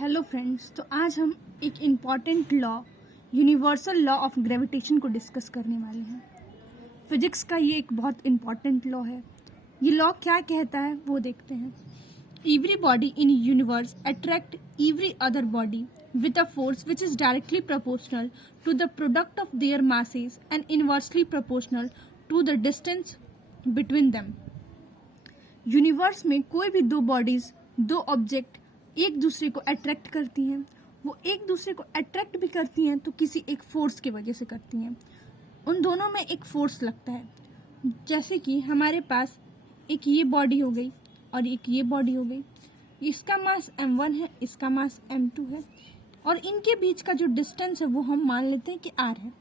Hello friends, तो आज हम एक important law universal law of gravitation को डिस्कस करने वाले हैं। फिजिक्स का ये एक बहुत इम्पॉर्टेंट लॉ है। ये लॉ क्या कहता है वो देखते हैं। Every body in universe attract every other body with a force which is directly proportional to the product of their masses and inversely proportional to the distance between them। Universe में कोई भी दो बॉडीज, दो object एक दूसरे को attract करती हैं। वो एक दूसरे को अट्रैक्ट भी करती हैं तो किसी एक फोर्स की वजह से करती हैं। उन दोनों में एक फोर्स लगता है। जैसे कि हमारे पास एक ये बॉडी हो गई और एक ये बॉडी हो गई। इसका मास m1 है, इसका मास m2 है और इनके बीच का जो डिस्टेंस है वो हम मान लेते हैं कि r है।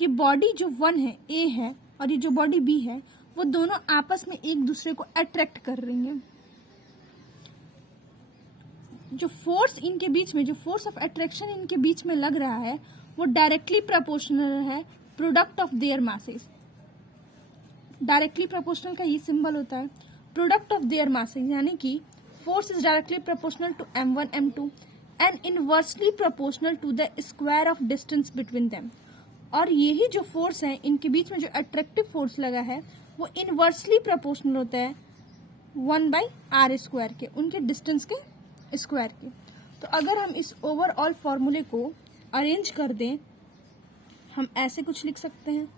ये बॉडी जो 1 है, a है, और ये जो बॉडी b है, वो दोनों आपस में एक दूसरे को अट्रैक्ट कर रही हैं। जो फोर्स इनके बीच में, जो फोर्स ऑफ अट्रैक्शन इनके बीच में लग रहा है, वो डायरेक्टली प्रोपोर्शनल है product of their masses. Directly proportional का ये सिंबल होता है प्रोडक्ट ऑफ देयर मासेस, यानी कि force is directly proportional to m1 m2 and inversely proportional to the square of distance between them. और यही जो फोर्स है इनके बीच में, जो अट्रैक्टिव फोर्स लगा है, वो इनवर्सली प्रोपोर्शनल होता है 1/r² के, उनके डिस्टेंस के स्क्वायर के। तो अगर हम इस ओवरऑल फॉर्मूले को अरेंज कर दें, हम ऐसे कुछ लिख सकते हैं।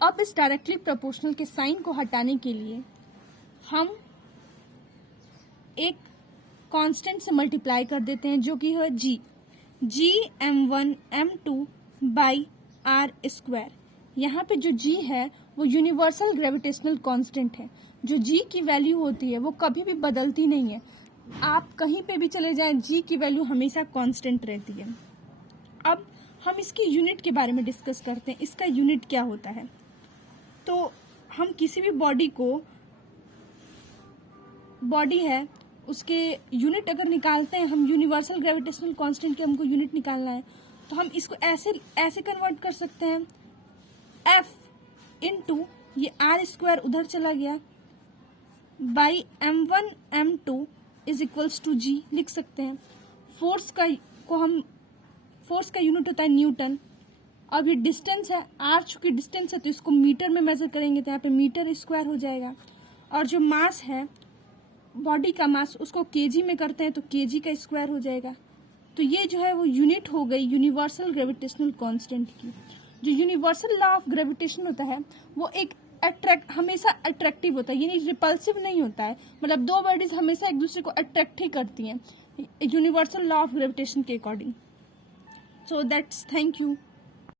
अब इस डायरेक्टली प्रोपोर्शनल के साइन को हटाने के लिए हम एक कांस्टेंट से मल्टीप्लाई कर देते हैं, जो कि है g m1 m2 by r²। यहाँ पे जो g है वो यूनिवर्सल ग्रेविटेशनल कांस्टेंट है। जो g की वैल्यू होती है वो कभी भी बदलती नहीं है। आप कहीं पे भी चले जाएं, g की वैल्यू हमेशा कांस्टेंट रहती है। अब हम इसकी यूनिट के बारे में डिस्कस करते हैं। इसका यूनिट क्या होता है? तो हम किसी भी बॉडी को, बॉडी है उसके यूनिट अगर निकालते हैं, हम यूनिवर्सल ग्रेविटेशनल कांस्टेंट के हमको यूनिट निकालना है, तो हम इसको ऐसे कन्वर्ट कर सकते हैं। F इंटू ये r² उधर चला गया by m1 m2 is equals to g लिख सकते हैं। फोर्स का यूनिट होता है न्यूटन। अब ये डिस्टेंस है, r चूंकि डिस्टेंस है तो इसको मीटर में मेजर करेंगे तो यहाँ पे मीटर स्क्वायर हो जाएगा। और जो मास है, बॉडी का मास, उसको केजी में करते हैं तो केजी का स्क्वायर हो जाएगा। तो ये जो है वो यूनिट हो गई यूनिवर्सल ग्रेविटेशनल कांस्टेंट की। जो यूनिवर्सल लॉ ऑफ ग्रेविटेशन होता है वो एक हमेशा अट्रैक्टिव होता है, यानी रिपल्सिव नहीं होता है। मतलब दो बॉडीज हमेशा एक दूसरे को अट्रैक्ट ही करती हैं यूनिवर्सल लॉ ऑफ ग्रेविटेशन के according. So that's, thank you.